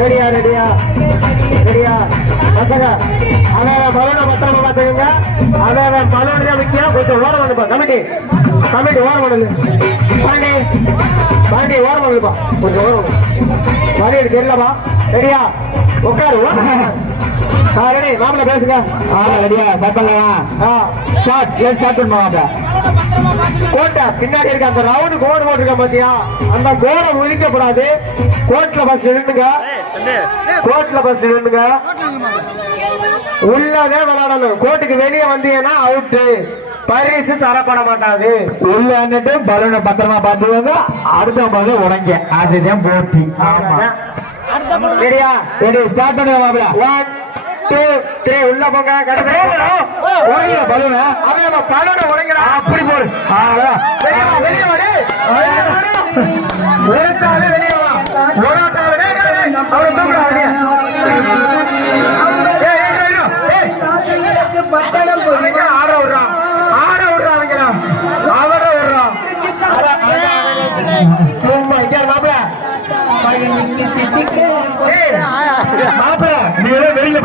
ரெடியா ரெடியா ரெடியா பசங்க அதான் பலூனை பத்திரமா பார்த்துக்கோங்க. அதான் பலூனே முக்கியம். கொஞ்சம் ஓரம் பண்ணுப்பா கமிட்டி கமிட்டி ஓரம் பண்ணு பாண்டி பாண்டி ஓரம் பண்ணுப்பா கொஞ்சம் ஓரம் மறுபடி தெரியலப்பா. ரெடியா உட்காரு ரெடி மாமலை பேசுங்க. ரெடியா ஸ்டார்ட் பண்ணலாம். ஸ்டார்ட் ஸ்டார்ட் பண்ணுவாங்க. கோட்டை பின்னாடி இருக்க அந்த ரவுண்டு கோடு போட்டிருக்க பாத்தியா அந்த கோடை ஒழிக்கப்படாது. கோட்ல பஸ் நின்னுங்க கோட்ல பஸ் நின்னுங்க. உள்ளதே விளையாடணும். கோட்டுக்கு வெளியே வந்தீங்கன்னா அவுட்டு. பரிசு தரப்பட மாட்டாது. உள்ள வந்துட்டு பலூனை பத்திரமா பார்த்துவாங்க. அடுத்த பலூன் உடைங்க. அதுதான் போட்டி. ரெடியா ரெடி ஸ்டார்ட் பண்ணுங்க மாப்பிள. 1 2 3 உள்ள போங்க. உடைங்க பலூன. அவன் பலூனை உடைங்கடா. அப்படி போடு. வெளியே வாடி. ஒருத்தாவே வெளியே வா. ஒருத்தாவே அவளை தூக்குடா வெளியே. பட்டணம் ஆட விடுறான். ஆட விடுறான் அவங்களா. அவர விடுறான். மாப்பிள நீ வெளியில